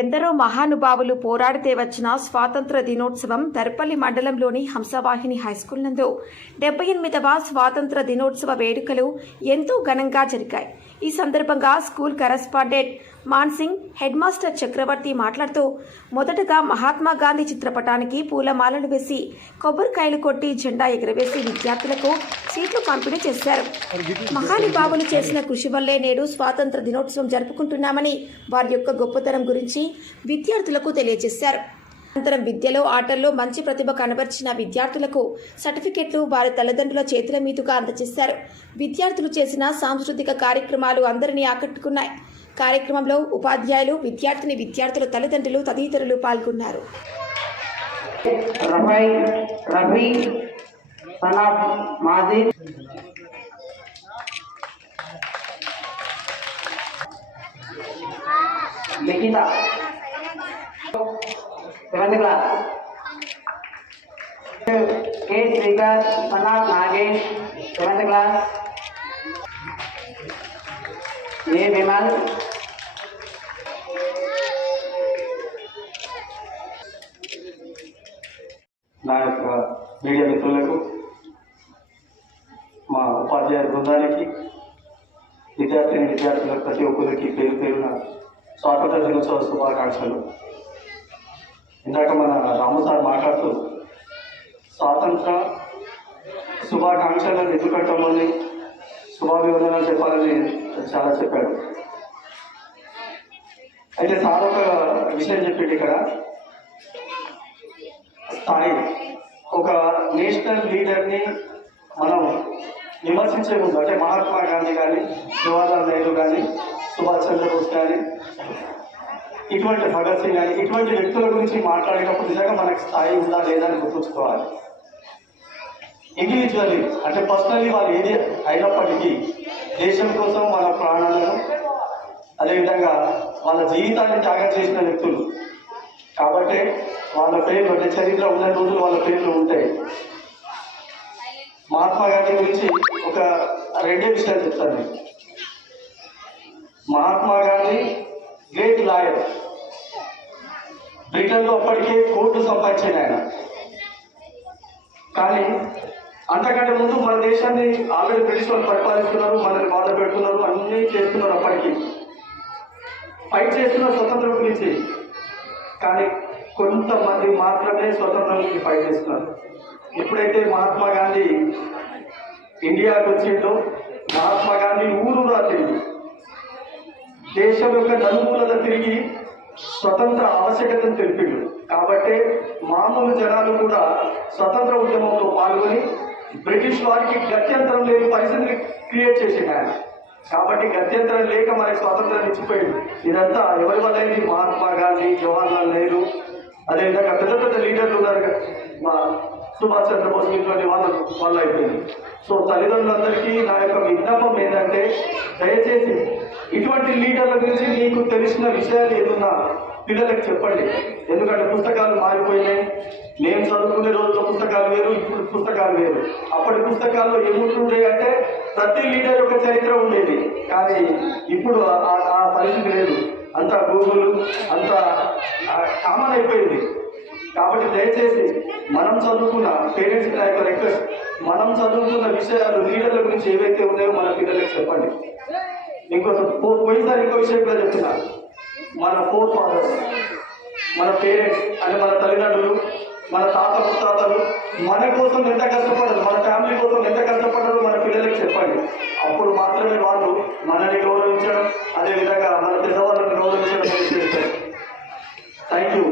ఎందరో మహానుభావులు పోరాడితే వచ్చిన స్వాతంత్ర దినోత్సవం దర్పల్లి మండలంలోని హంసవాహిని హైస్కూల్ నందు 78వ స్వాతంత్ర దినోత్సవ వేడుకలు ఎంతో ఘనంగా జరిగాయి. ఈ సందర్భంగా school correspondent Mansingh, head master Chakravarthi మాట్లాడుతూ, మొదటగా మహాత్మా గాంధీ చిత్రపటానికి పూలమాలలు వేసి కొబ్బరికాయలు కొట్టి జెండా ఎగురవేసి విద్యార్థులకు సీట్లు పంపిణీ చేశారు. మహానుభావులు చేసిన కృషి వల్లే నేడు స్వాతంత్ర దినోత్సవం జరుపుకుంటున్నామని వారి యొక్క గొప్పతనం గురించి విద్యార్థులకు తెలియజేశారు. అనంతరం విద్యలో, ఆటల్లో మంచి ప్రతిభ కనబర్చిన విద్యార్థులకు సర్టిఫికెట్లు వారి తల్లిదండ్రుల చేతుల మీదుగా అందజేశారు. విద్యార్థులు చేసిన సాంస్కృతిక కార్యక్రమాలు అందరినీ ఆకట్టుకున్నాయి. కార్యక్రమంలో ఉపాధ్యాయులు, విద్యార్థుల తల్లిదండ్రులు తదితరులు పాల్గొన్నారు. सेवंथ क्लास के श्रीकर सनाब नागेश सेवंथ क्लास ये विमल నా యొక్క మీడియా మిత్రులకు, మా ఉపాధ్యాయ బృందానికి, విద్యార్థులకు ప్రతి ఒక్కరికి పేరు పేరున స్వాతంత్ర దినోత్సవ శుభాకాంక్షలు. ఇందాక మన రాము సార్ మాట్లాడుతూ స్వాతంత్ర శుభాకాంక్షలను ఎదుర్కొంటామని, శుభాభివందనాలు చెప్పాలని చాలా చెప్పాడు. అయితే సార్ ఒక విషయం చెప్పింది ఇక్కడ, స్థాయి ఒక నేషనల్ లీడర్ని మనం విమర్శించే ముందు, అంటే మహాత్మా గాంధీ కానీ, జవహర్లాల్ నెహ్రూ కానీ, సుభాష్ చంద్రబోస్ కానీ, ఇటువంటి భగత్ సింగ్ కానీ, ఇటువంటి వ్యక్తుల గురించి మాట్లాడేటప్పుడు నిజంగా మనకు స్థాయి ఉందా లేదా అని గుర్తుంచుకోవాలి. ఇండివిజువల్లీ అంటే పర్సనల్లీ వాళ్ళు ఏది అయినప్పటికీ దేశం కోసం వాళ్ళ ప్రాణాలను, అదేవిధంగా వాళ్ళ జీవితాన్ని త్యాగం చేసిన వ్యక్తులు కాబట్టి వాళ్ళ పేర్లు, అంటే చరిత్ర ఉన్న రోజులు వాళ్ళ పేర్లు ఉంటాయి. మహాత్మా గాంధీ గురించి ఒక రెండే విషయాలు చెప్తాను. మహాత్మా గాంధీ గ్రేట్ లాయర్, బ్రిటన్లో అప్పటికే కోర్టు సంపాదించాడు ఆయన. కానీ అంతకంటే ముందు మన దేశాన్ని ఆల్రెడీ బ్రిటిష్ వాళ్ళు పరిపాలిస్తున్నారు, మనల్ని బాధ పెడుతున్నారు, అన్నీ చేస్తున్నారు. అప్పటికి ఫైట్ చేస్తున్నారు స్వతంత్రం గురించి. కానీ కొంతమంది మాత్రమే స్వతంత్రం గురించి ఫైట్ చేస్తున్నారు. ఎప్పుడైతే మహాత్మా గాంధీ ఇండియాకి వచ్చిందో, మహాత్మా గాంధీ ఊరూరా తిరిగి, దేశం యొక్క నలుమూలల తిరిగి స్వతంత్ర ఆవశ్యకతను తెలిపిండు. కాబట్టి మామూలు జనాలు కూడా స్వతంత్ర ఉద్యమంలో పాల్గొని బ్రిటిష్ వారికి గత్యంతరం లేని పరిస్థితిని క్రియేట్ చేసింది ఆయన. కాబట్టి గత్యంతరం లేక మనకి స్వాతంత్రాన్ని ఇచ్చిపోయింది. ఇదంతా ఎవరి వల్ల అయింది? మహాత్మా గాంధీ, జవహర్లాల్ నెహ్రూ, అదేవిధంగా పెద్ద పెద్ద లీడర్లు ఉన్నారు, మా సుభాష్ చంద్రబోస్ ఇటువంటి వాళ్ళ అయిపోయింది. సో తల్లిదండ్రులందరికీ నా యొక్క విజ్ఞాపం ఏంటంటే, దయచేసి ఇటువంటి లీడర్ల గురించి మీకు తెలిసిన విషయాలు ఏదున్నా పిల్లలకు చెప్పండి. ఎందుకంటే పుస్తకాలు మారిపోయినాయి. మేము చదువుకునే రోజుల్లో పుస్తకాలు వేరు, ఇప్పుడు పుస్తకాలు వేరు. అప్పటి పుస్తకాల్లో ఏముంటుండే అంటే ప్రతి లీడర్ యొక్క చరిత్ర ఉండేది. కానీ ఇప్పుడు ఆ పరిస్థితి లేదు. అంతా గూగుల్, అంతా కామన్ అయిపోయింది. కాబట్టి దయచేసి మనం చదువుకున్న పేరెంట్స్ నా యొక్క రిక్వెస్ట్, మనం చదువుకున్న విషయాలు లీడర్ల గురించి ఏవైతే ఉన్నాయో మన పిల్లలకు చెప్పండి. పోయినసారి ఇంకో విషయం కూడా చెప్తున్నా, మన ఫోర్ ఫాదర్స్, మన పేరెంట్స్ అంటే మన తల్లిదండ్రులు, మన తాత ముత్తాతలు మన కోసం ఎంత కష్టపడరు, మన ఫ్యామిలీ కోసం ఎంత కష్టపడరు మన పిల్లలకి చెప్పండి. అప్పుడు మాత్రమే వాళ్ళు మనల్ని గౌరవించడం, అదేవిధంగా మన పెద్దవాళ్ళని గౌరవించడం చేస్తారు. Thank you.